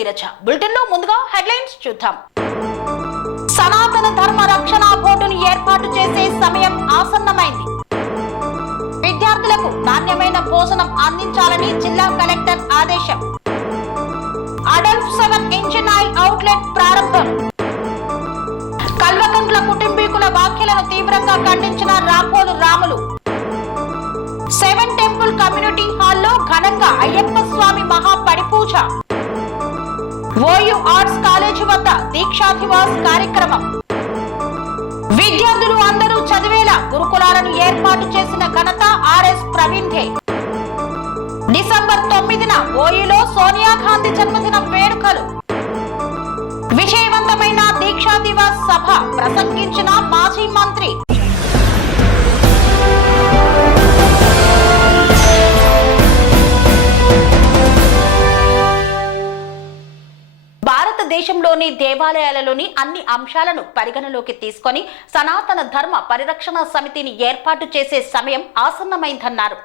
Neeraja. Bulletin లో ముందుగా headlines చూద్దాం. సనాతన ధర్మ రక్షణ బోర్డును ఏర్పాటు చేసే సమయం ఆసన్నమైంది. విద్యార్థులకు నాణ్యమైన భోజనం అందించాలని జిల్లా కలెక్టర్ ఆదేశం. అడల్ట్ 7 ఇంజిన్ ఆయిల్ అవుట్లెట్ ప్రారంభం. కల్వకంట్ల కుటుంబీకుల వ్యాఖ్యలను తీవ్రంగా ఖండించిన రాపోలు రాములు. 7 టెంపుల్ కమ్యూనిటీ హాల్లో ఘనంగా అయ్యప్ప స్వామి మహాపడిపూజ. ఓయూ ఆర్ట్స్ కాలేజీ వద్ద దీక్షా దివాస్ కార్యక్రమం. విద్యార్థులు అందరూ చదివేలా గురుకులాలను ఏర్పాటు చేసిన ఘనత ఆర్ఎస్ ప్రవీణ్ దే. డిసెంబర్ 9న ఓయూలో సోనియా గాంధీ జన్మదిన వేడుకలు. విజయవంతమైన దీక్షా దివాస్ సభ ప్రసంగించిన మాజీ మంత్రి. భారతదేశంలోని దేవాలయాలలోని అన్ని అంశాలను పరిగణలోకి తీసుకొని సనాతన ధర్మ పరిరక్షణ సమితిని ఏర్పాటు చేసే సమయం ఆసన్నమైందన్నారు.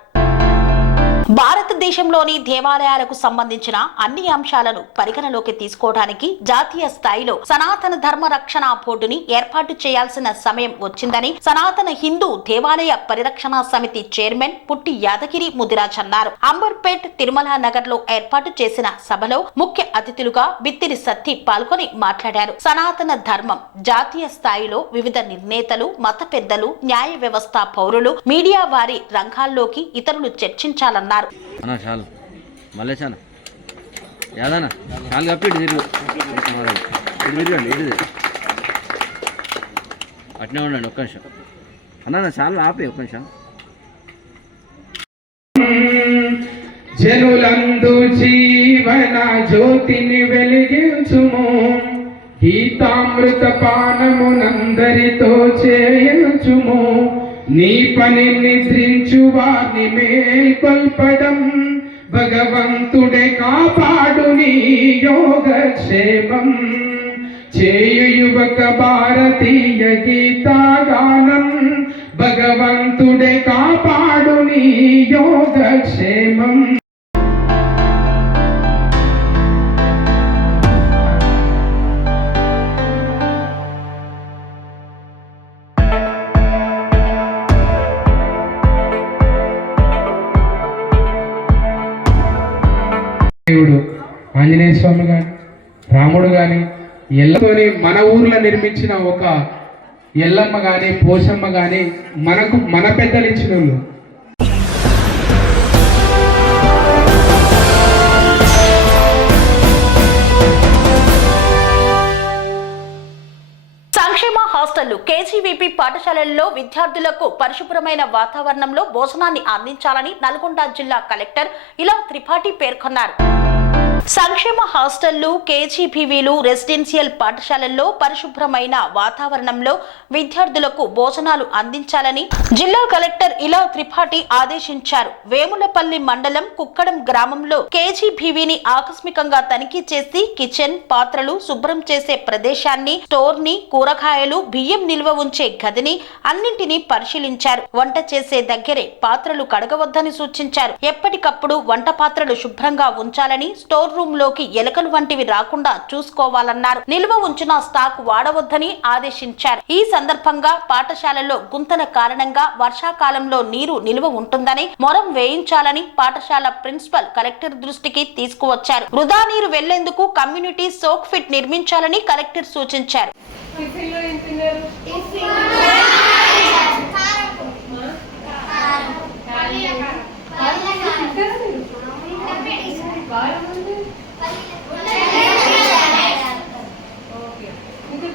భారతదేశంలోని దేవాలయాలకు సంబంధించిన అన్ని అంశాలను పరిగణలోకి తీసుకోవడానికి జాతీయ స్థాయిలో సనాతన ధర్మ రక్షణ బోర్డుని ఏర్పాటు చేయాల్సిన సమయం వచ్చిందని సనాతన హిందూ దేవాలయ పరిరక్షణ సమితి చైర్మన్ పుట్టి యాదగిరి ముదిరాజ్ అన్నారు. అంబర్పేట్ తిరుమల నగర్ లో ఏర్పాటు చేసిన సభలో ముఖ్య అతిథులుగా బిత్తిరి సత్తి పాల్గొని మాట్లాడారు. సనాతన ధర్మం జాతీయ స్థాయిలో వివిధ నిర్ణేతలు, మత పెద్దలు, న్యాయ వ్యవస్థ, పౌరులు, మీడియా వారి రంగాల్లోకి ఇతరులు చర్చించాలన్నారు. చాలు మళ్ళీ చాలా యాదనా చాలు కప్పి ఇటు తిరుగు తిరగండి ఇటు అట్నే ఉండండి. ఒక్క నిమిషం అన్న చాలా ఆపే ఒక్క నిమిషం. జనులందు జీవన జ్యోతిని వెలిగించుము, గీతామృత పానమునందరితో చేయించుము, నీ పని నిద్రించు వారిని మేల్కొల్పడం, భగవంతుడే కాపాడు నీ యోగక్షేమం, చేయు యువక భారతీయ గీతాగానం, భగవంతుడే కాపాడు నీ యోగక్షేమం. దేవుడు ఆంజనేయ స్వామి గాని రాముడు గాని ఎల్లతోని మన ఊర్లో నిర్మించిన ఒక ఎల్లమ్మ గాని పోషమ్మ గాని మనకు మన పెద్దలు ఇచ్చిన వాళ్ళు. సంక్షేమ హాస్టళ్లు, కేజీవీపీ పాఠశాలల్లో విద్యార్థులకు పరిశుభ్రమైన వాతావరణంలో భోజనాన్ని అందించాలని నల్గొండ జిల్లా కలెక్టర్ ఇలా త్రిపాఠి పేర్కొన్నారు. సంక్షేమ హాస్టళ్లు, కేజీబీవీలు, రెసిడెన్షియల్ పాఠశాలల్లో పరిశుభ్రమైన వాతావరణంలో విద్యార్థులకు భోజనాలు అందించాలని జిల్లా కలెక్టర్ ఇలా త్రిపాఠి ఆదేశించారు. వేములపల్లి మండలం కుక్కడం గ్రామంలో కేజీబీవీని ఆకస్మికంగా తనిఖీ చేసి కిచెన్, పాత్రలు శుభ్రం చేసే ప్రదేశాన్ని, స్టోర్ ని, కూరగాయలు, బియ్యం నిల్వ ఉంచే గదిని అన్నింటినీ పరిశీలించారు. వంట చేసే దగ్గరే పాత్రలు కడగవద్దని సూచించారు. ఎప్పటికప్పుడు వంట పాత్రలు శుభ్రంగా ఉంచాలని, స్టోర్ రూమ్ లోకి ఎలకలు వంటివి రాకుండా చూసుకోవాలన్నారు. నిల్వ ఉంచిన స్టాక్ వాడవద్దని ఆదేశించారు. ఈ సందర్భంగా పాఠశాలలో గుంతల కారణంగా వర్షాకాలంలో నీరు నిల్వ ఉంటుందని, మొరం వేయించాలని పాఠశాల ప్రిన్సిపల్ కలెక్టర్ దృష్టికి తీసుకువచ్చారు. వృధా నీరు వెళ్లేందుకు కమ్యూనిటీ సోక్ ఫిట్ నిర్మించాలని కలెక్టర్ సూచించారు.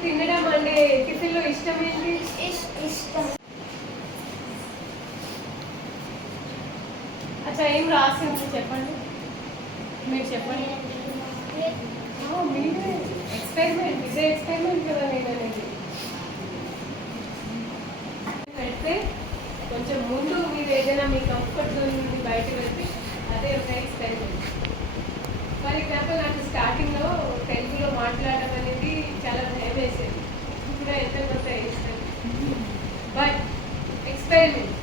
తినడం అంటే టిఫిన్ లో ఇష్టం ఏంటి? అచ్చా, ఏం రాసి ఉంది చెప్పండి, మీరు చెప్పండి. మీరే ఎక్స్పెరిమెంట్, ఇదే ఎక్స్పెరిమెంట్ కదా నేను అనేది. పెడితే కొంచెం ముందు మీరు ఏదైనా మీ కంఫర్ట్ జోన్ నుండి బయటకు వెళ్తే అదే ఒక ఎక్స్పెరిమెంట్. ఫర్ ఎగ్జాంపుల్, నాకు స్టార్టింగ్లో తెలుగులో మాట్లాడడం అనేది చాలా భయం వేసేది. ఇప్పుడు ఎంత కొంత వేస్తుంది. బట్ ఎక్స్పెరిమెంట్,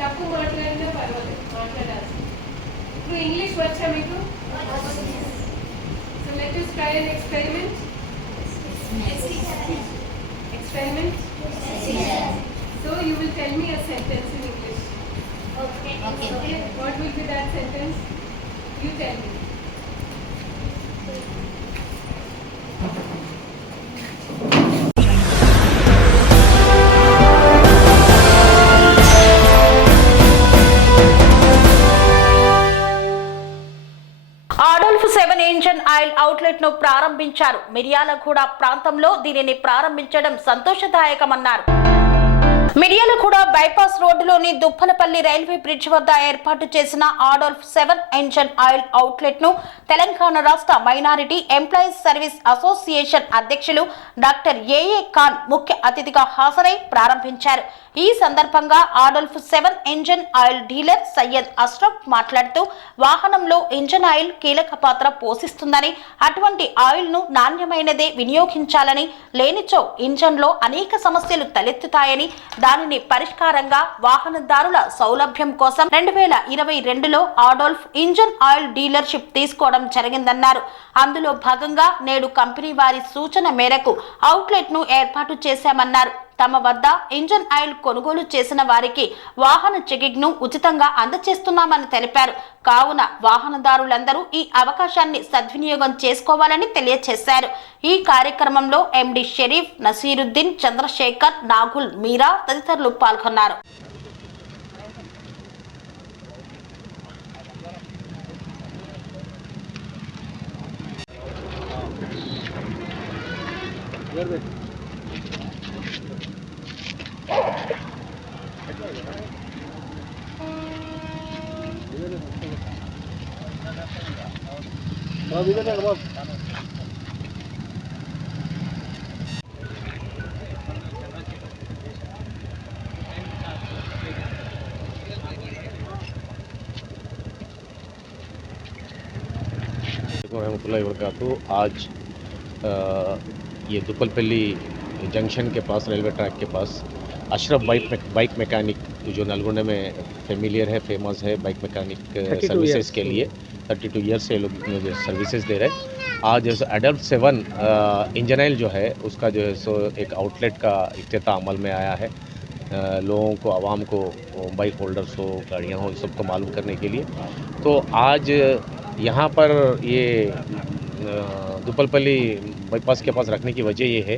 తప్పు మాట్లాడినా పర్వాలేదు, మాట్లాడాల్సింది. ఇప్పుడు ఇంగ్లీష్ వచ్చా మీకు? So let us try an experiment. Experiment. So you will tell me a sentence in English. Okay. What will be that sentence? You tell me. ఆడోల్ఫ్ 7 engine oil outlet ను ప్రారంభించారు. మిర్యాలగూడ ప్రాంతంలో దీనిని ప్రారంభించడం సంతోషదాయకమన్నారు. మిర్యాలగూడ బైపాస్ రోడ్డులోని దుప్పలపల్లి రైల్వే బ్రిడ్జ్ వద్ద ఏర్పాటు చేసిన ఆడోల్ఫ్ 7 engine oil outlet ను తెలంగాణ రాష్ట్ర మైనారిటీ ఎంప్లాయీస్ సర్వీస్ అసోసియేషన్ అధ్యక్షులు డాక్టర్ ఏఏ ఖాన్ ముఖ్య అతిథిగా హాజరై ప్రారంభించారు. ఈ సందర్భంగా ఆడోల్ఫ్ 7 engine oil dealer Syed Ashraf మాట్లాడుతూ వాహనంలో ఇంజన్ ఆయిల్ కీలక పాత్ర పోషిస్తుందని, అటువంటి ఆయిల్ ను నాణ్యమైనదే వినియోగించాలని, లేనిచో ఇంజన్ లో అనేక సమస్యలు తలెత్తుతాయని, దానిని పరిష్కారంగా వాహనదారుల సౌలభ్యం కోసం 2022లో ఆడోల్ఫ్ ఇంజన్ ఆయిల్ డీలర్షిప్ తీసుకోవడం జరిగిందన్నారు. అందులో భాగంగా నేడు కంపెనీ వారి సూచన మేరకు అవుట్లెట్ ను ఏర్పాటు చేశామన్నారు. తమ వద్ద ఇంజన్ ఆయిల్ కొనుగోలు చేసిన వారికి వాహన చెకింగ్ ను ఉచితంగా అందజేస్తున్నామని తెలిపారు. కావున వాహనదారులందరూ ఈ అవకాశాన్ని సద్వినియోగం చేసుకోవాలని తెలియజేశారు. ఈ కార్యక్రమంలో ఎండి షరీఫ్, నసీరుద్దీన్, చంద్రశేఖర్, నాగుల్, మీరా తదితరులు పాల్గొన్నారు. रहमतुल्लाहि वबरकातुहू। आज ये दुप्पलपल्ली जंक्शन के पास, रेलवे ट्रैक के पास अशरफ बाइक मैकेनिक जो नलगोंडा में फेमिलियर है, फेमस है बाइक मैकेनिक सर्विसेज के लिए 32 ईयर से लोग मुझे सर्विसेज दे रहे हैं। आज एडल्ट 7 इंजन ऑयल जो है उसका जो है सो एक आउटलेट का इफ्तिताह अमल में आया है। लोगों को, आवाम को, बाइक होल्डर्स हो, गाड़ियाँ हो, सबको मालूम करने के लिए। तो आज यहाँ पर ये दुप्पलपल्ली बाईपास के पास रखने की वजह ये है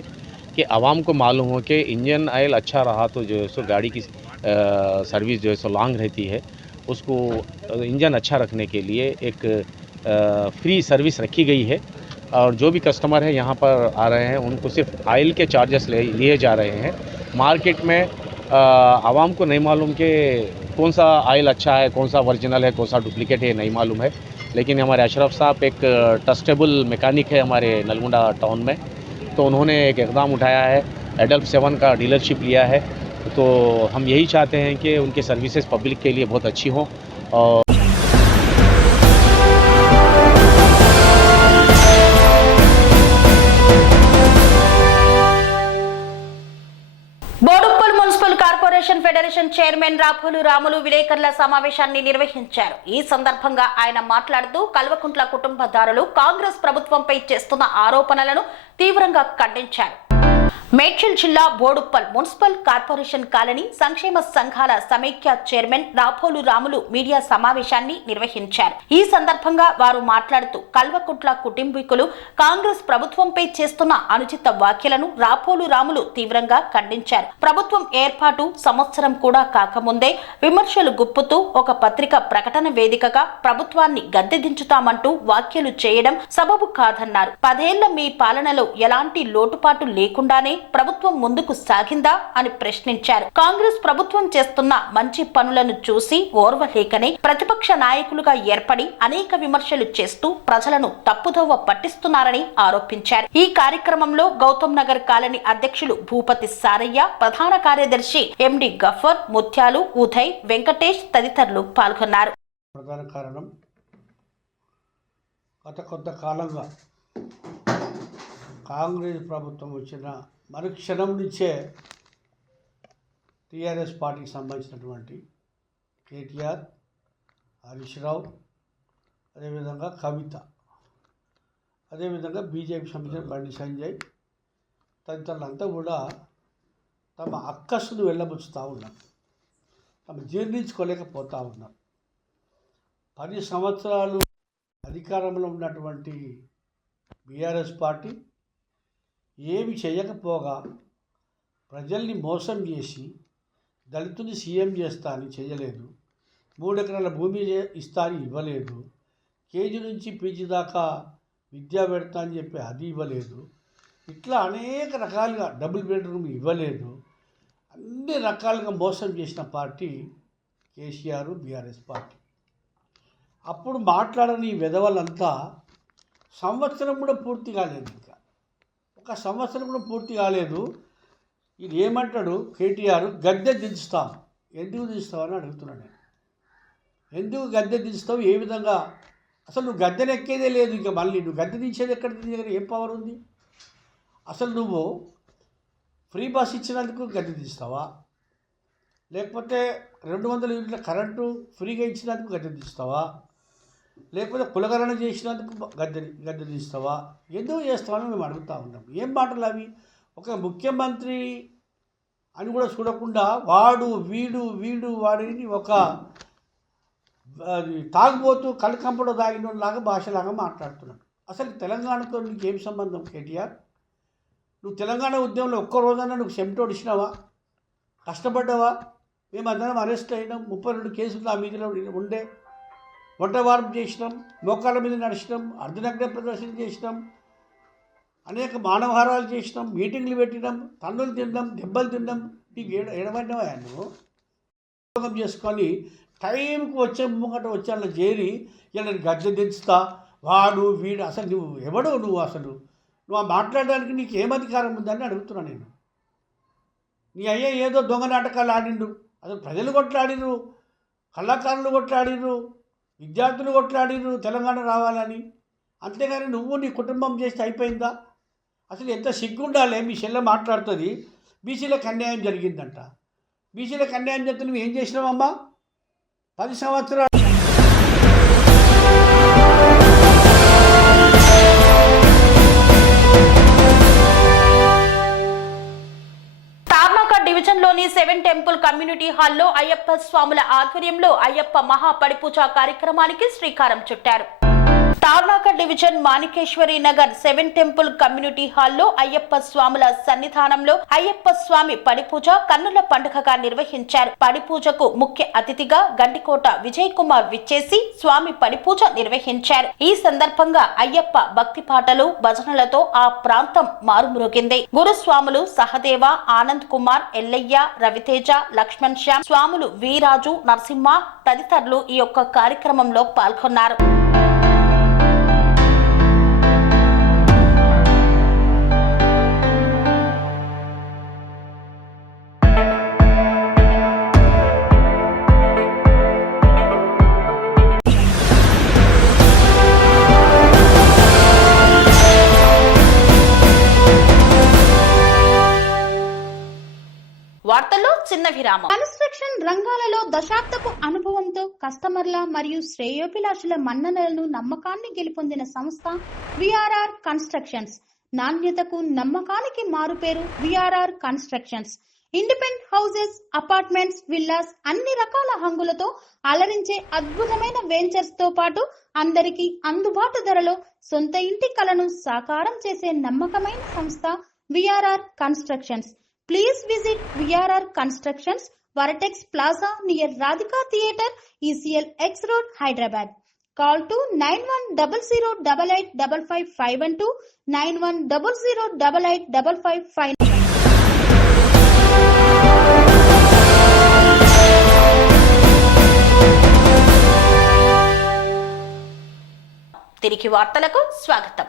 कि आवाम को मालूम हो कि इंजन ऑयल अच्छा रहा तो जो है सो गाड़ी की सर्विस जो है सो लॉन्ग रहती है। उसको इंजन अच्छा रखने के लिए एक फ्री सर्विस रखी गई है और जो भी कस्टमर है यहाँ पर आ रहे हैं उनको सिर्फ ऑयल के चार्जेस लिए जा रहे हैं। मार्केट में आवाम को नहीं मालूम कि कौन सा ऑयल अच्छा है, कौन सा ओरिजिनल है, कौन सा डुप्लीकेट है, नहीं मालूम है। लेकिन हमारे अशरफ साहब एक ट्रस्टेबल मैकेनिक है हमारे नलगोंडा टाउन में, तो उन्होंने एक इक़दाम उठाया है, एडल्ट 7 का डीलरशिप लिया है। तो हम यही चाहते हैं कि उनकी सर्विसेज पब्लिक के लिए बहुत अच्छी हों। और Boduppal municipal corporation federation chairman Rapolu Ramulu విలేకరుల సమావేశాన్ని నిర్వహించారు. ఈ సందర్భంగా ఆయన మాట్లాడుతూ కల్వకుంట్ల కుటుంబదారులు కాంగ్రెస్ ప్రభుత్వంపై చేస్తున్న ఆరోపణలను తీవ్రంగా ఖండించారు. మేడ్చల్ జిల్లా బోడుప్పల్ మున్సిపల్ కార్పొరేషన్ కాలనీ సంక్షేమ సంఘాల సమైక్య చైర్మన్ రాపోలు రాములు మీడియా సమావేశాన్ని నిర్వహించారు. ఈ సందర్భంగా వారు మాట్లాడుతూ కల్వకుంట్ల కుటుంబీకులు కాంగ్రెస్ ప్రభుత్వంపై చేస్తున్న అనుచిత వ్యాఖ్యలను రాపోలు రాములు తీవ్రంగా ఖండించారు. ప్రభుత్వం ఏర్పాటు సంవత్సరం కూడా కాకముందే విమర్శలు గుప్పుతూ ఒక పత్రిక ప్రకటన వేదికగా ప్రభుత్వాన్ని గద్దెదించుతామంటూ వ్యాఖ్యలు చేయడం సబబు కాదన్నారు. 10 ఏళ్ల మీ పాలనలో ఎలాంటి లోటుపాటు లేకుండానే ప్రభుత్వం ముందుకు సాగిందా అని ప్రశ్నించారు. కాంగ్రెస్ ప్రభుత్వం చేస్తున్న మంచి పనులను చూసి ఓర్వలేకనే ప్రతిపక్ష నాయకులుగా ఏర్పడి అనేక విమర్శలు చేస్తూ ప్రజలను తప్పుదోవ పట్టిస్తున్నారని ఆరోపించారు. ఈ కార్యక్రమంలో గౌతమ్ నగర్ కాలనీ అధ్యక్షులు భూపతి సారయ్య, ప్రధాన కార్యదర్శి ఎండి గఫర్, ముత్యాలు, ఉదయ్, వెంకటేష్ తదితరులు పాల్గొన్నారు. ప్రధాన కారణం గత కొంతకాలంగా కాంగ్రెస్ ప్రభుత్వం వచ్చిన మరుక్షణం నుంచే టీఆర్ఎస్ పార్టీకి సంబంధించినటువంటి కేటీఆర్, హరీష్ రావు, అదేవిధంగా కవిత అదేవిధంగా బీజేపీ సంబంధించిన బండి సంజయ్ తదితరులంతా కూడా తమ అక్కసును వెళ్ళబుచ్చుతూ ఉన్నారు, తమ జీర్ణించుకోలేకపోతూ ఉన్నారు. 10 సంవత్సరాలు అధికారంలో ఉన్నటువంటి బీఆర్ఎస్ పార్టీ ఏమి చేయకపోగా ప్రజల్ని మోసం చేసి దళితుని సీఎం చేస్తా అని చేయలేదు, 3 ఎకరాల భూమి ఇస్తా అని ఇవ్వలేదు, కేజీ నుంచి పీజీ దాకా విద్యా పెడతా అని చెప్పి అది ఇవ్వలేదు, ఇట్లా అనేక రకాలుగా డబుల్ బెడ్రూమ్ ఇవ్వలేదు. అన్ని రకాలుగా మోసం చేసిన పార్టీ కేసీఆర్ బీఆర్ఎస్ పార్టీ. అప్పుడు మాట్లాడని వెధవలంతా సంవత్సరం కూడా పూర్తి కాలేదు, ఇంకా ఒక సంవత్సరం కూడా పూర్తి కాలేదు. ఇది ఏమంటాడు కేటీఆర్, గద్దె దించుతాం. ఎందుకు దించుతావు అని అడుగుతున్నాను నేను. ఎందుకు గద్దె దించుతావు? ఏ విధంగా? అసలు నువ్వు గద్దెని ఎక్కేదే లేదు, ఇంకా మళ్ళీ నువ్వు గద్దె దించేది ఎక్కడ? నీ దగ్గర ఏం పవర్ ఉంది? అసలు నువ్వు ఫ్రీ బస్ ఇచ్చినందుకు గద్దె దిస్తావా, లేకపోతే 200 యూనిట్ల కరెంటు ఫ్రీగా ఇచ్చినందుకు గద్దె దిస్తావా, లేకపోతే కులగణన చేసినందుకు గద్దె తీస్తావా? ఎందుకు చేస్తావని మేము అడుగుతూ ఉన్నాం. ఏం మాటలు అవి? ఒక ముఖ్యమంత్రి అని కూడా చూడకుండా వాడు వీడు వాడిని ఒక తాగుబోతూ కళ్ళకంపలో తాగినలాగా భాషలాగా మాట్లాడుతున్నాడు. అసలు తెలంగాణతో నీకు ఏం సంబంధం కేటీఆర్? నువ్వు తెలంగాణ ఉద్యమంలో ఒక్క రోజన్నా నువ్వు చెమటోడు ఇచ్చినావా? కష్టపడ్డావా? మేమందరం అరెస్ట్ అయినాం, 32 కేసులు నా మీద ఉండే, వంట వార్పు చేసినాం, మోకాళ్ళ మీద నడిచినాం, అర్ధనగ్న ప్రదర్శన చేసినాం, అనేక మానవహారాలు చేసినాం, మీటింగ్లు పెట్టినాం, తన్నులు తిన్నాం, దెబ్బలు తిన్నాం. నీకు ఎడబడినావా? నువ్వు ఉద్యోగం చేసుకొని టైంకి వచ్చే ముంగట వచ్చేలా చేరి ఇలా నేను గద్దె దించుతా, వాడు వీడు. అసలు నువ్వు ఎవడు? నువ్వు మాట్లాడడానికి నీకు ఏం అధికారం ఉందని అడుగుతున్నాను నేను. నీ అయ్యే ఏదో దొంగ నాటకాలు ఆడిండు, అసలు ప్రజలు కొట్లాడిరు, కళాకారులు కొట్లాడిరు, విద్యార్థులు కొట్లాడిరు తెలంగాణ రావాలని. అంతేగాని నువ్వు నీ కుటుంబం చేస్తే అయిపోయిందా? అసలు ఎంత సిగ్గుండాలి? మీ చెల్లె మాట్లాడుతుంది బీసీలకు అన్యాయం జరిగిందంట. బీసీలకు అన్యాయం చేస్తే నువ్వు ఏం చేసినావమ్మా? 10 సంవత్సరాలు డివిజన్లోని 7 టెంపుల్ కమ్యూనిటీ హాల్లో అయ్యప్ప స్వాముల ఆధ్వర్యంలో అయ్యప్ప మహాపడిపూజ కార్యక్రమానికి శ్రీకారం చుట్టారు. Tarnaka division Manikeshwari Nagar 7 temple community హాల్లో అయ్యప్ప స్వాముల సన్నిధానంలో అయ్యప్ప స్వామి పడిపూజ కన్నుల పండుగగా నిర్వహించారు. పడిపూజకు ముఖ్య అతిథిగా గండికోట విజయ్ కుమార్ విచ్చేసి స్వామి పడిపూజ నిర్వహించారు. ఈ సందర్భంగా అయ్యప్ప భక్తి పాటలు భజనలతో ఆ ప్రాంతం మారుమ్రోగింది. గురుస్వాములు సహదేవ, ఆనంద్ కుమార్, ఎల్లయ్య, రవితేజ, లక్ష్మణ్ శ్యామ్, స్వాములు వీరాజు, నరసింహ తదితరులు ఈ యొక్క కార్యక్రమంలో పాల్గొన్నారు. వార్తల్లో చిన్న విరామం. కన్స్ట్రక్షన్ రంగాలలో దశాబ్దపు అనుభవంతో కస్టమర్ల మరియు శ్రేయోభిలాషుల మన్ననలను నమ్మకాన్ని గెలుపొందిన సంస్థ విఆర్ఆర్ కన్స్ట్రక్షన్స్. నాణ్యతకు నమ్మకానికి మారుపేరు VRR constructions. Independent houses, apartments, villas అన్ని రకాల హంగులతో అలరించే అద్భుతమైన వెంచర్స్ తో పాటు అందరికీ అందుబాటు ధరలో సొంత ఇంటి కలను సాకారం చేసే నమ్మకమైన సంస్థ VRR constructions. Please visit VRR Constructions, Varatex Plaza near Radhika Theatre, ECL X Road, Hyderabad. Call to 9100885552, 9100885559. తిరిగి వార్తలకు స్వాగతం.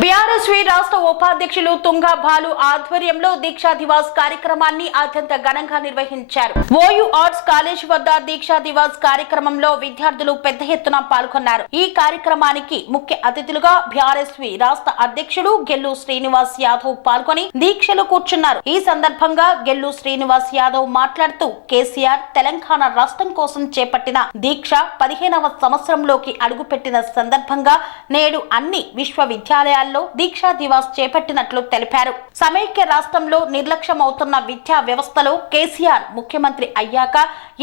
బీఆర్ఎస్వి రాష్ట్ర ఉపాధ్యక్షులు తుంగా బాలు ఆధ్వర్యంలో దీక్షా దివాస్ కార్యక్రమాన్ని అత్యంత ఘనంగా నిర్వహించారు. ఓయూ ఆర్ట్స్ కాలేజ్ వద్ద దీక్షా దివాస్ కార్యక్రమంలో విద్యార్థులు పెద్ద ఎత్తున పాల్గొన్నారు. ఈ కార్యక్రమానికి ముఖ్య అతిథులుగా బీఆర్ఎస్వి రాష్ట్ర అధ్యక్షుడు గెల్లు శ్రీనివాస్ యాదవ్ పాల్గొని దీక్షలు కూర్చున్నారు. ఈ సందర్భంగా గెల్లు శ్రీనివాస్ యాదవ్ మాట్లాడుతూ కేసీఆర్ తెలంగాణ రాష్ట్రం కోసం చేపట్టిన దీక్ష 15వ సంవత్సరంలోకి అడుగుపెట్టిన సందర్భంగా నేడు అన్ని విశ్వవిద్యాలయాల్లో దీక్షా దివాస్ చేపట్టినట్లు తెలిపారు. సమైక్య రాష్ట్రంలో నిర్లక్ష్యమవుతున్న విద్యా వ్యవస్థలో కేసీఆర్ ముఖ్యమంత్రి అయ్యాక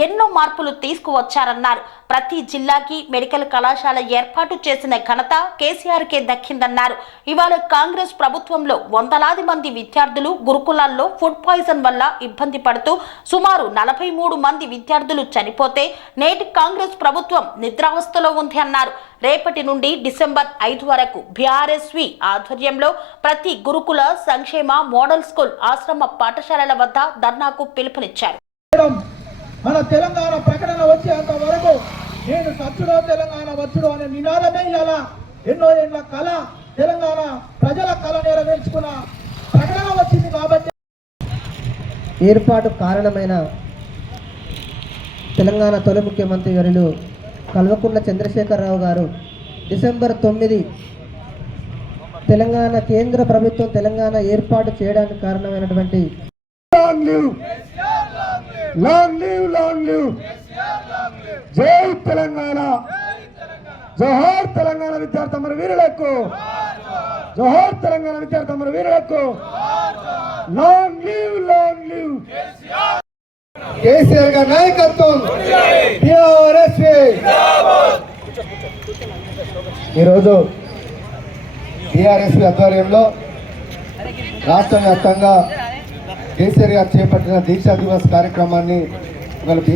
ఎన్నో మార్పులు తీసుకువచ్చారన్నారు. ప్రతి జిల్లాకి మెడికల్ కళాశాల ఏర్పాటు చేసిన ఘనత కేసీఆర్ కే దక్కిందన్నారు. ఇవాళ కాంగ్రెస్ ప్రభుత్వంలో వందలాది మంది విద్యార్థులు గురుకులాల్లో ఫుడ్ పాయిజన్ వల్ల ఇబ్బంది పడుతూ సుమారు 43 మంది విద్యార్థులు చనిపోతే నేటి కాంగ్రెస్ ప్రభుత్వం నిద్రావస్థలో ఉంది అన్నారు. రేపటి నుండి డిసెంబర్ 5 వరకు బీఆర్ఎస్వి ఆధ్వర్యంలో ప్రతి గురుకుల సంక్షేమ మోడల్ స్కూల్ ఆశ్రమ పాఠశాలల వద్ద ధర్నాకు పిలుపునిచ్చారు. మన తెలంగాణ ప్రకటన వచ్చేంత వరకు నేను సచ్చుడో తెలంగాణ వచ్చుడో అనే నినాదమే ఇలా ఎన్నో ఏళ్ల కళ, తెలంగాణ ప్రజల కళ నెరవేర్చుకున్న ప్రకటన వచ్చింది. కాబట్టి ఏర్పాటు కారణమైన తెలంగాణ తొలి ముఖ్యమంత్రి వర్యులు కల్వకుంట్ల చంద్రశేఖరరావు గారు డిసెంబర్ 9 తెలంగాణ కేంద్ర ప్రభుత్వం తెలంగాణ ఏర్పాటు చేయడానికి కారణమైనటువంటి లాంగ్ లివ్ జై తెలంగాణ, జోహార్ తెలంగాణ విద్యార్థి అమర వీరులకు, జోహార్ తెలంగాణ విద్యార్థి అమర వీరులకు, లాంగ్ లివ్ కేసీఆర్ గారి నాయకత్వం, ఈరోజు టీఆర్ఎస్ ఆధ్వర్యంలో రాష్ట్ర వ్యాప్తంగా కేసీఆర్ గారు చేపట్టిన దీక్షా దివస్ కార్యక్రమాన్ని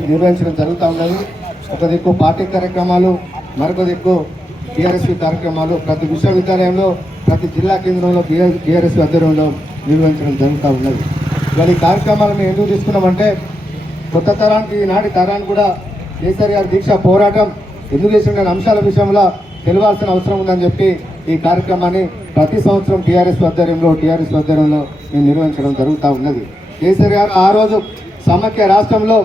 నిర్వహించడం జరుగుతూ ఉన్నది. ఒక దిక్కు పార్టీ కార్యక్రమాలు, మరొక దిక్కు టీఆర్ఎస్వి కార్యక్రమాలు ప్రతి విశ్వవిద్యాలయంలో, ప్రతి జిల్లా కేంద్రంలో టీఆర్ఎస్వి ఆధ్వర్యంలో నిర్వహించడం జరుగుతూ ఉన్నది. ఇవాళ ఈ కార్యక్రమాలను ఎందుకు తీసుకున్నామంటే కొత్త తరానికి, ఈనాటి తరానికి కూడా కేసీఆర్ గారి దీక్ష పోరాటం ఎందుకు చేసిన అంశాల విషయంలో తెలియాల్సిన అవసరం ఉందని చెప్పి ఈ కార్యక్రమాన్ని ప్రతి సంవత్సరం టీఆర్ఎస్ ఆధ్వర్యంలో మేము నిర్వహించడం జరుగుతూ ఉన్నది. కేసీఆర్ గారు ఆ రోజు సమైక్య రాష్ట్రంలో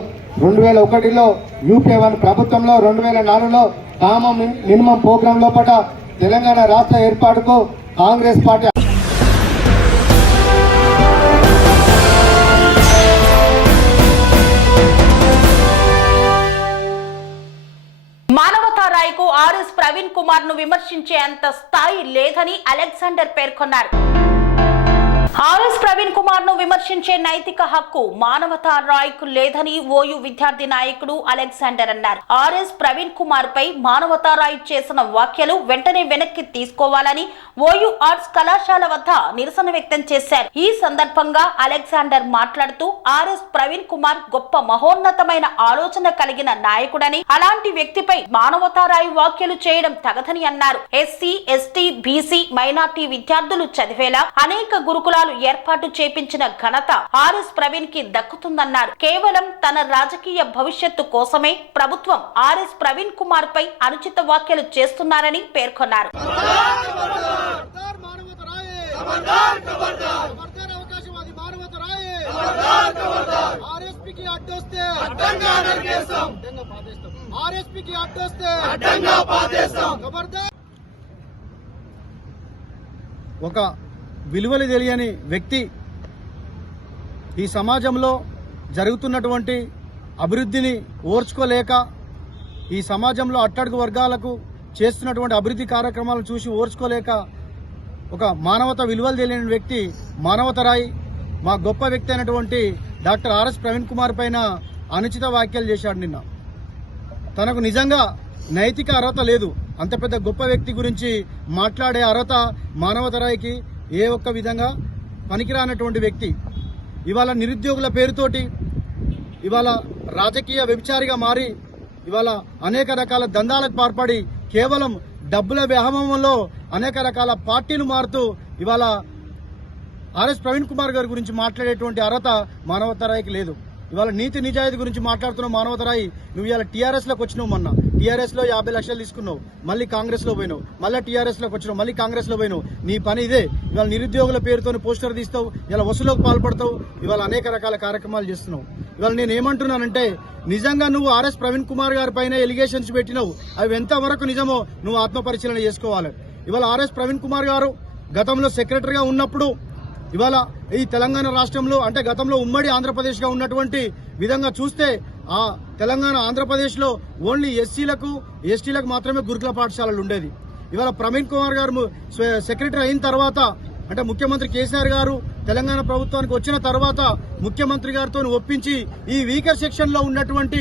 2001లో యూపీ1 ప్రభుత్వంలో 2004లో కామన్ మినిమం ప్రోగ్రాం లోపల తెలంగాణ రాష్ట్ర ఏర్పాటుకు కాంగ్రెస్ పార్టీ మానవతా రాయ్కు ఆర్ఎస్ ప్రవీణ్ కుమార్ ను విమర్శించే అంత స్థాయి లేదని అలెగ్జాండర్ పేర్కొన్నారు. ఆర్ఎస్ ప్రవీణ్ కుమార్ ను విమర్శించే నైతిక హక్కు మానవతా రాయ్కు లేదని ఓయూ విద్యార్థి నాయకుడు అలెగ్జాండర్ అన్నారు. ఆర్ఎస్ ప్రవీణ్ కుమార్ పై మానవతా రాయ్ చేసిన వ్యాఖ్యలు వెంటనే వెనక్కి తీసుకోవాలని ఓయూ ఆర్ట్స్ కళాశాల వద్ద నిరసన వ్యక్తం చేశారు. ఈ సందర్భంగా అలెగ్జాండర్ మాట్లాడుతూ ఆర్ఎస్ ప్రవీణ్ కుమార్ గొప్ప మహోన్నతమైన ఆలోచన కలిగిన నాయకుడని, అలాంటి వ్యక్తిపై మానవతా రాయ్ వ్యాఖ్యలు చేయడం తగదని అన్నారు. ఎస్సీ, ఎస్టీ, బీసీ, మైనార్టీ విద్యార్థులు చదివేలా అనేక గురుకులాలు ఏర్పాటు చేపించిన ఘనత ఆర్ఎస్ ప్రవీణ్ కి దక్కుతుందన్నారు. కేవలం తన రాజకీయ భవిష్యత్తు కోసమే ప్రభుత్వం ఆర్ఎస్ ప్రవీణ్ కుమార్ పై అనుచిత వ్యాఖ్యలు చేస్తున్నారని పేర్కొన్నారు. ఒక విలువలు తెలియని వ్యక్తి ఈ సమాజంలో జరుగుతున్నటువంటి అభివృద్ధిని ఓర్చుకోలేక, ఈ సమాజంలో అట్టడుగు వర్గాలకు చేస్తున్నటువంటి అభివృద్ధి కార్యక్రమాలను చూసి ఓర్చుకోలేక ఒక మానవత విలువలు తెలియని వ్యక్తి మానవతా రాయ్ మా గొప్ప వ్యక్తి అయినటువంటి డాక్టర్ ఆర్ఎస్ ప్రవీణ్ కుమార్ పైన అనుచిత వ్యాఖ్యలు చేశాడు. నిన్న తనకు నిజంగా నైతిక అర్హత లేదు. అంత పెద్ద గొప్ప వ్యక్తి గురించి మాట్లాడే అర్హత మానవతా రాయ్కి ఏ ఒక్క విధంగా పనికిరానటువంటి వ్యక్తి. ఇవాళ నిరుద్యోగుల పేరుతోటి ఇవాళ రాజకీయ వ్యభిచారిగా మారి ఇవాళ అనేక రకాల దందాలకు పాల్పడి కేవలం డబ్బుల వ్యామోహంలో అనేక రకాల పార్టీలు మారుతూ ఇవాళ ఆర్ఎస్ ప్రవీణ్ కుమార్ గారి గురించి మాట్లాడేటువంటి అర్హత మానవతా రాయ్కి లేదు. ఇవాళ నీతి నిజాయితీ గురించి మాట్లాడుతున్న మానవతా రాయ్, నువ్వు ఇవాళ టీఆర్ఎస్ లోకి వచ్చినావు. మొన్న టీఆర్ఎస్ లో 50 లక్షలు తీసుకున్నావు, మళ్ళీ కాంగ్రెస్ లో పోయినావు, మళ్ళీ టీఆర్ఎస్ లోకి వచ్చినావు, మళ్ళీ కాంగ్రెస్ లో పోయినావు. నీ పని ఇదే. ఇవాళ నిరుద్యోగుల పేరుతో పోస్టర్ తీస్తావు, ఇలా వసూలుకు పాల్పడతావు, ఇవాళ అనేక రకాల కార్యక్రమాలు చేస్తున్నావు. ఇవాళ నేను ఏమంటున్నానంటే, నిజంగా నువ్వు ఆర్ఎస్ ప్రవీణ్ కుమార్ గారి పైన ఎలిగేషన్స్ పెట్టినావు, అవి ఎంతవరకు నిజమో నువ్వు ఆత్మపరిశీలన చేసుకోవాలి. ఇవాళ ఆర్ఎస్ ప్రవీణ్ కుమార్ గారు గతంలో సెక్రటరీగా ఉన్నప్పుడు, ఇవాళ ఈ తెలంగాణ రాష్ట్రంలో అంటే గతంలో ఉమ్మడి ఆంధ్రప్రదేశ్ గా ఉన్నటువంటి విధంగా చూస్తే ఆ తెలంగాణ ఆంధ్రప్రదేశ్ లో ఓన్లీ ఎస్సీలకు ఎస్టీలకు మాత్రమే గురుకుల పాఠశాలలు ఉండేది. ఇవాళ ప్రవీణ్ కుమార్ గారు సెక్రటరీ అయిన తర్వాత అంటే ముఖ్యమంత్రి కేసీఆర్ గారు తెలంగాణ ప్రభుత్వానికి వచ్చిన తర్వాత ముఖ్యమంత్రి గారితో ఒప్పించి ఈ వీకర్ సెక్షన్ లో ఉన్నటువంటి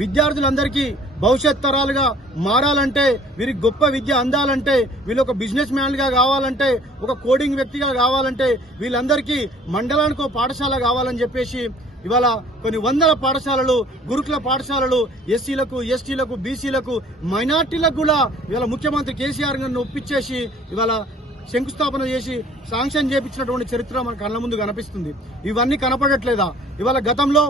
విద్యార్థులందరికీ భవిష్యత్ తరాలుగా మారాలంటే, వీరికి గొప్ప విద్య అందాలంటే, వీళ్ళు ఒక బిజినెస్ మ్యాన్ గా కావాలంటే, ఒక కోడింగ్ వ్యక్తిగా కావాలంటే, వీళ్ళందరికీ మండలానికి ఒక పాఠశాల కావాలని చెప్పేసి ఇవాళ కొన్ని వందల పాఠశాలలు, గురుకుల పాఠశాలలు ఎస్సీలకు ఎస్టీలకు బీసీలకు మైనార్టీలకు కూడా ఇవాళ ముఖ్యమంత్రి కేసీఆర్ గారిని ఒప్పించేసి ఇవాళ శంకుస్థాపన చేసి శాంక్షన్ చేయించినటువంటి చరిత్ర మన కళ్ళ ముందు కనిపిస్తుంది. ఇవన్నీ కనపడట్లేదా? ఇవాళ గతంలో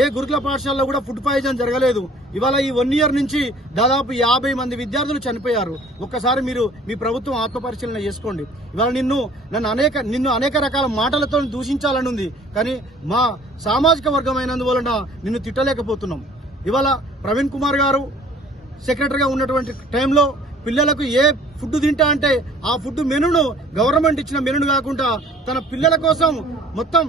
ఏ గురుకుల పాఠశాలలో కూడా ఫుడ్ పాయిజన్ జరగలేదు. ఇవాళ ఈ 1 year నుంచి దాదాపు 50 మంది విద్యార్థులు చనిపోయారు. ఒక్కసారి మీరు మీ ప్రభుత్వం ఆత్మపరిశీలన చేసుకోండి. ఇవాళ నిన్ను అనేక రకాల మాటలతో దూషించాలని ఉంది, కానీ మా సామాజిక వర్గమైనందువలన నిన్ను తిట్టలేకపోతున్నాం. ఇవాళ ప్రవీణ్ కుమార్ గారు సెక్రటరీగా ఉన్నటువంటి టైంలో పిల్లలకు ఏ ఫుడ్ తింటా అంటే ఆ ఫుడ్ మెనూను గవర్నమెంట్ ఇచ్చిన మెనూను కాకుండా తన పిల్లల కోసం మొత్తం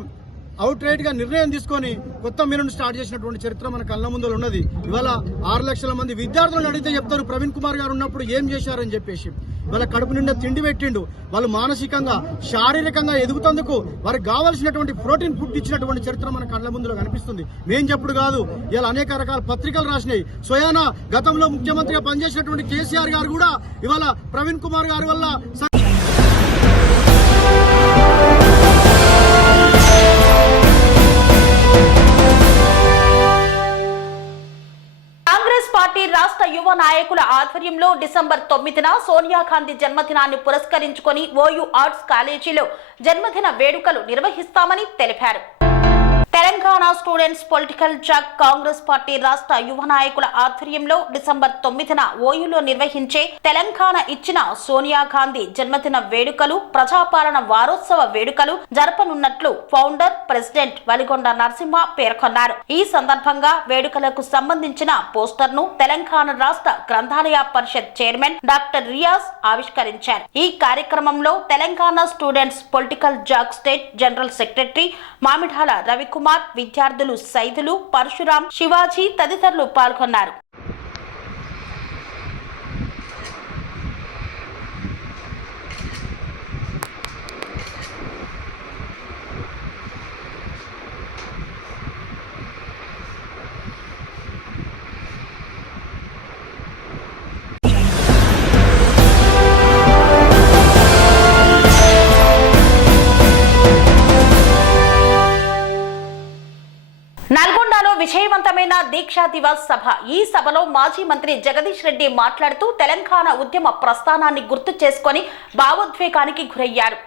అవుట్ రైట్ గా నిర్ణయం తీసుకొని కొత్త మెనూను స్టార్ట్ చేసినటువంటి చరిత్ర మన కళ్ళ ముందు ఉన్నది. ఇవాళ 6 లక్షల మంది విద్యార్థులను అడిగితే చెప్తారు ప్రవీణ్ కుమార్ గారు ఉన్నప్పుడు ఏం చేశారని చెప్పేసి. వాళ్ళ కడుపు నిండా తిండి పెట్టిండు, వాళ్ళు మానసికంగా శారీరకంగా ఎదుగుతందుకు వారికి కావాల్సినటువంటి ప్రోటీన్ ఫుడ్ ఇచ్చినటువంటి చరిత్ర మన కళ్ళ ముందులో కనిపిస్తుంది. మేం చెప్పుడు కాదు, ఇలా అనేక రకాల పత్రికలు రాసినాయి. స్వయానా గతంలో ముఖ్యమంత్రిగా పనిచేసినటువంటి కేసీఆర్ గారు కూడా ఇవాళ ప్రవీణ్ కుమార్ గారి వల్ల పార్టీ రాష్ట్ర యువ నాయకుల ఆధ్వర్యంలో డిసెంబర్ 9న సోనియా గాంధీ జన్మదినాన్ని పురస్కరించుకొని ఓయూ ఆర్ట్స్ కాలేజీలో జన్మదిన వేడుకలు నిర్వహిస్తామని తెలిపారు. Telangana students political Jack Congress party రాష్ట్ర యువ నాయకుల ఆధ్వర్యంలో డిసెంబర్ 9న ఓయూలో నిర్వహించే తెలంగాణ ఇచ్చిన సోనియా గాంధీ జన్మదిన వేడుకలు, ప్రజాపాలన వారోత్సవ వేడుకలు జరపనున్నట్లు ఫౌండర్ ప్రెసిడెంట్ వలిగొండ నరసింహ పేర్కొన్నారు. ఈ సందర్భంగా వేడుకలకు సంబంధించిన పోస్టర్ ను తెలంగాణ రాష్ట్ర గ్రంథాలయ పరిషత్ చైర్మన్ డాక్టర్ రియాజ్ ఆవిష్కరించారు. ఈ కార్యక్రమంలో Telangana students political Jack state general secretary Mamidala Ravikumar, విద్యార్థులు సైదులు, పరశురాం, శివాజీ తదితరులు పాల్గొన్నారు. నల్గొండలో విజయవంతమైన దీక్షా దివాస్ సభ. ఈ సభలో మాజీ మంత్రి జగదీష్ రెడ్డి మాట్లాడుతూ తెలంగాణ ఉద్యమ ప్రస్థానాన్ని గుర్తు చేసుకొని భావోద్వేగానికి గురయ్యారు.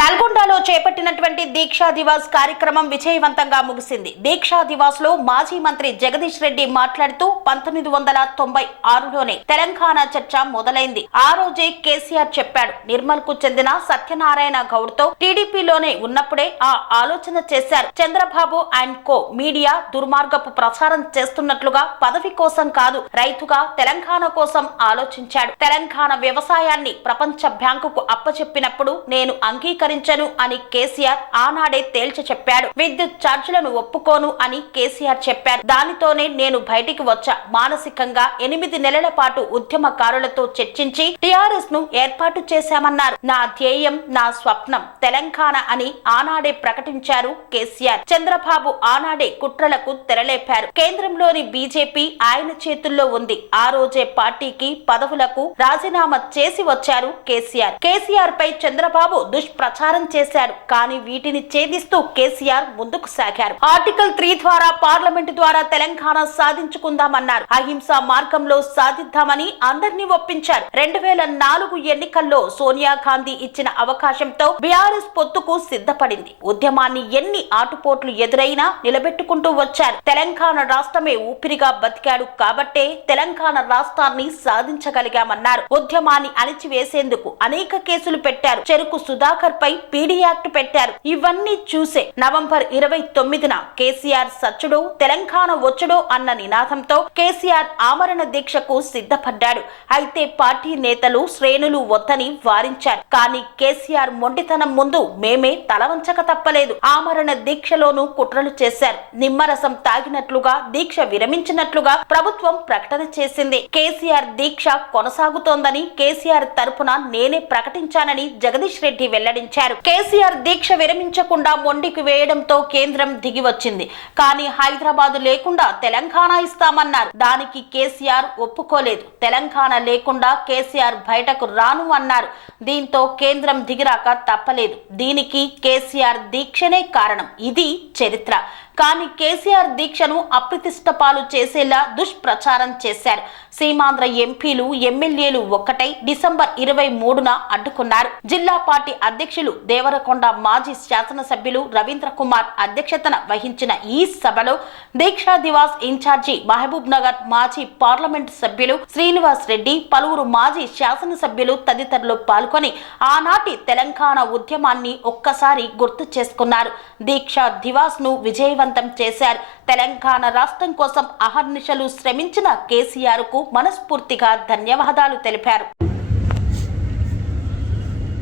నల్గొండలో చేపట్టినటువంటి దీక్షా దివాస్ కార్యక్రమం విజయవంతంగా ముగిసింది. దీక్షా దివాస్ లో మాజీ మంత్రి జగదీష్ రెడ్డి మాట్లాడుతూ 1996లోనే తెలంగాణ చర్చ మొదలైంది. ఆ రోజే కేసీఆర్ చెప్పాడు. నిర్మల్ కు చెందిన సత్యనారాయణ గౌడ్ తో టీడీపీలోనే ఉన్నప్పుడే ఆ ఆలోచన చేశారు. చంద్రబాబు అండ్ కో మీడియా దుర్మార్గపు ప్రచారం చేస్తున్నట్లుగా పదవి కోసం కాదు, రైతుగా తెలంగాణ కోసం ఆలోచించాడు. తెలంగాణ వ్యవసాయాన్ని ప్రపంచ బ్యాంకుకు అప్పచెప్పినప్పుడు నేను అంగీకరించను అని కేసీఆర్ ఆనాడే తేల్చి చెప్పాడు. విద్యుత్ ఛార్జీలను ఒప్పుకోను అని కేసీఆర్ చెప్పారు. దానితోనే నేను బయటికి వచ్చా. మానసికంగా 8 నెలల పాటు ఉద్యమకారులతో చర్చించి టీఆర్ఎస్ ను ఏర్పాటు చేశామన్నారు. నా ధ్యేయం, నా స్వప్నం తెలంగాణ అని ఆనాడే ప్రకటించారు కేసీఆర్. చంద్రబాబు ఆనాడే కుట్రలకు తెరలేపారు. కేంద్రంలోని బీజేపీ ఆయన చేతుల్లో ఉంది. ఆ రోజే పార్టీకి పదవులకు రాజీనామా చేసి వచ్చారు కేసీఆర్. కేసీఆర్ పై చంద్రబాబు దుష్ప్రచారం చేశారు. చేశారు. కానీ వీటిని ఛేదిస్తూ కేసీఆర్ ముందుకు సాగారు. ఆర్టికల్ 3 ద్వారా పార్లమెంటు ద్వారా తెలంగాణ సాధించుకుందామన్నారు. అహింసా మార్గంలో సాధిద్దామని అందరినీ ఒప్పించారు. 2004 ఎన్నికల్లో సోనియా గాంధీ ఇచ్చిన అవకాశంతో బీఆర్ఎస్ పొత్తుకు సిద్ధపడింది. ఉద్యమాన్ని ఎన్ని ఆటుపోట్లు ఎదురైనా నిలబెట్టుకుంటూ వచ్చారు. తెలంగాణ రాష్ట్రమే ఊపిరిగా బతికాడు కాబట్టే తెలంగాణ రాష్ట్రాన్ని సాధించగలిగామన్నారు. ఉద్యమాన్ని అణిచివేసేందుకు అనేక కేసులు పెట్టారు. చెరుకు సుధాకర్ పై పీడీ యాక్ట్ పెట్టారు. ఇవన్నీ చూసే నవంబర్ 29న కేసీఆర్ సచ్చుడో తెలంగాణ వచ్చుడో అన్న నినాదంతో కేసీఆర్ ఆమరణ దీక్షకు సిద్ధపడ్డాడు. అయితే పార్టీ నేతలు శ్రేణులు వద్దని వారించారు. కానీ కేసీఆర్ మొండితనం ముందు మేమే తలవంచక తప్పలేదు. ఆమరణ దీక్షలోనూ కుట్రలు చేశారు. నిమ్మరసం తాగినట్లుగా దీక్ష విరమించినట్లుగా ప్రభుత్వం ప్రకటన చేసింది. కేసీఆర్ దీక్ష కొనసాగుతోందని కేసీఆర్ తరపున నేనే ప్రకటించానని జగదీష్ రెడ్డి వెల్లడించారు. కేసీఆర్ దీక్ష విరమించకుండా మొండికి వేయడంతో కేంద్రం దిగి వచ్చింది. కానీ హైదరాబాద్ లేకుండా తెలంగాణ ఇస్తామన్నారు. దానికి కేసీఆర్ ఒప్పుకోలేదు. తెలంగాణ లేకుండా కేసీఆర్ బయటకు రాను అన్నారు. దీంతో కేంద్రం దిగిరాక తప్పలేదు. దీనికి కేసీఆర్ దీక్షనే కారణం. ఇది చరిత్ర. కానీ కేసీఆర్ దీక్షను అప్రతిష్ట పాలు చేసేలా దుష్ప్రచారం చేశారు. సీమాంధ్ర ఎంపీలు ఎమ్మెల్యేలు ఒక్కటై డిసెంబర్ 23న అడ్డుకున్నారు. జిల్లా పార్టీ అధ్యక్షులు దేవరకొండ మాజీ శాసనసభ్యులు రవీంద్ర కుమార్ అధ్యక్షతన వహించిన ఈ సభలో దీక్షా దివాస్ ఇన్ఛార్జి మహబూబ్ నగర్ మాజీ పార్లమెంట్ సభ్యులు శ్రీనివాస్ రెడ్డి, పలువురు మాజీ శాసనసభ్యులు తదితరులు పాల్గొని ఆనాటి తెలంగాణ ఉద్యమాన్ని ఒక్కసారి గుర్తు చేసుకున్నారు. దీక్షా దివాస్ ను విజయవంతం చేశారు. తెలంగాణ రాష్ట్రం కోసం అహర్నిశలు శ్రమించిన కేసీఆర్ కు మనస్ఫూర్తిగా ధన్యవాదాలు తెలిపారు.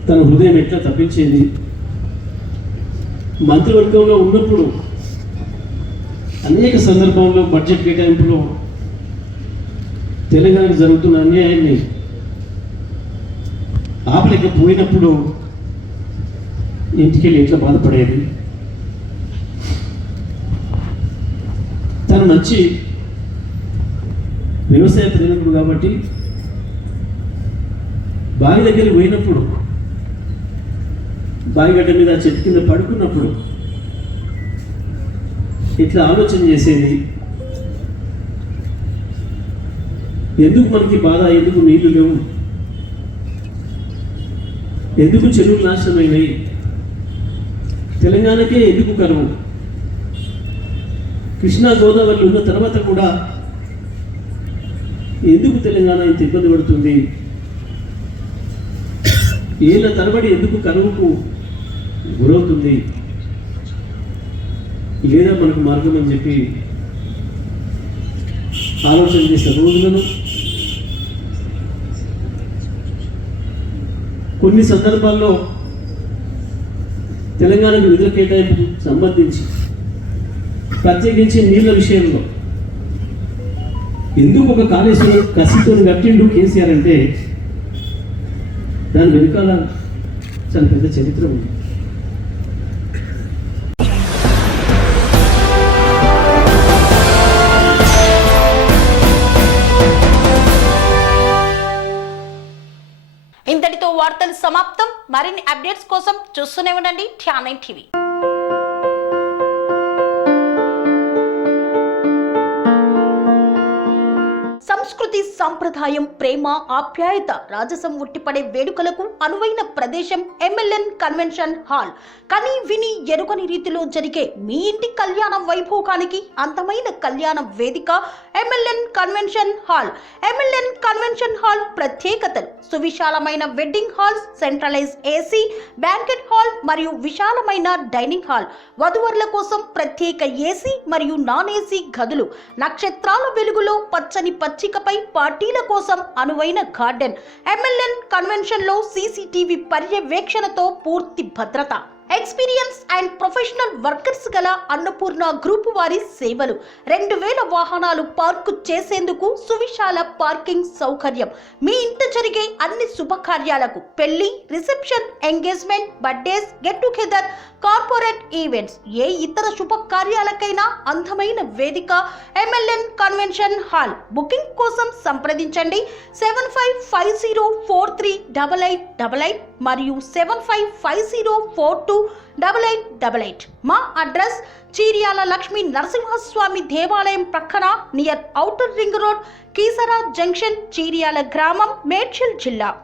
తన హృదయం ఎట్లా తప్పించేది, మంత్రివర్గంలో ఉన్నప్పుడు అనేక సందర్భాల్లో బడ్జెట్ కేటాయింపులో తెలంగాణకు జరుగుతున్న అన్యాయాన్ని ఆపలేకపోయినప్పుడు ఇంటికి వెళ్ళి ఎట్లా బాధపడేది. తను మంచి వ్యవసాయ ప్రేమికుడు కాబట్టి బావి దగ్గరికి పోయినప్పుడు బావిగడ్డ మీద చెట్టు కింద పడుకున్నప్పుడు ఇట్లా ఆలోచన చేసేది. ఎందుకు మనకి బాధ, ఎందుకు నీళ్లు లేవు, ఎందుకు చెరువులు నాశనమైనవి, తెలంగాణకే ఎందుకు కరువు, కృష్ణా గోదావరి ఉన్న తర్వాత కూడా ఎందుకు తెలంగాణ ఇంత ఇబ్బంది పడుతుంది, ఏళ్ళ తరబడి ఎందుకు కరువుకు గురవుతుంది, లేదా మనకు మార్గం అని చెప్పి ఆలోచన చేసిన రోజులను కొన్ని సందర్భాల్లో తెలంగాణకు నిధుల కేటాయింపు సంబంధించి ప్రత్యేకించి నీళ్ల విషయంలో ఎందుకు ఒక కాళేశ్వరం కసితో కట్టిండు కేసీఆర్ అంటే దాని వెనుకాల చాలా పెద్ద చరిత్ర ఉంది. ఇంతటితో వార్తలు సమాప్తం. మరిన్ని అప్డేట్స్ కోసం చూస్తూనే ఉండండి ఛానల్ టీవీ. సంస్కృతి, సంప్రదాయం, ప్రేమ, ఆప్యాయత, రాజసం ఉట్టిపడే వేడుకలకు అనువైన ప్రదేశం ఎంఎల్ఎన్ కన్వెన్షన్ హాల్. కని విని ఎరుగని రీతిలో జరిగే మీ ఇంటి కళ్యాణ వైభోగానికి అందమైన కళ్యాణ వేదిక MLN convention hall. MLN convention hall ప్రత్యేకతలు: సువిశాలమైన wedding halls, centralise AC banquet hall మరియు విశాలమైన డైనింగ్ హాల్, వధువరుల కోసం ప్రత్యేక ఏసీ మరియు నాన్ ఏసీ గదులు, నక్షత్రాల వెలుగులో పచ్చని పచ్చికపై పార్టీల కోసం అనువైన గార్డెన్. ఎంఎల్ఎన్ కన్వెన్షన్ లో సీసీటీవీ పర్యవేక్షణతో పూర్తి భద్రత. ఎక్స్పీరియన్స్ అండ్ ప్రొఫెషనల్ వర్కర్స్ గల అన్నపూర్ణ గ్రూప్ వారి సేవలు. 2000 వాహనాలు పార్కు చేసేందుకు సువిశాల పార్కింగ్ సౌకర్యం. మీ ఇంట జరిగే అన్ని శుభకార్యాలకు, పెళ్లి, reception, engagement, birthdays, get together, corporate events, ఏ ఇతర శుభకార్యాలకైనా అందమైన వేదిక ఎంఎల్ఎన్ కన్వెన్షన్ హాల్. బుకింగ్ కోసం సంప్రదించండి 7550438888 మరియు 755042 8888. మా అడ్రస్ చీర్యాల లక్ష్మీ నరసింహస్వామి దేవాలయం ప్రక్కన near outer ring road, Keesara junction, Cheeryal గ్రామం, మేడ్చల్ జిల్లా.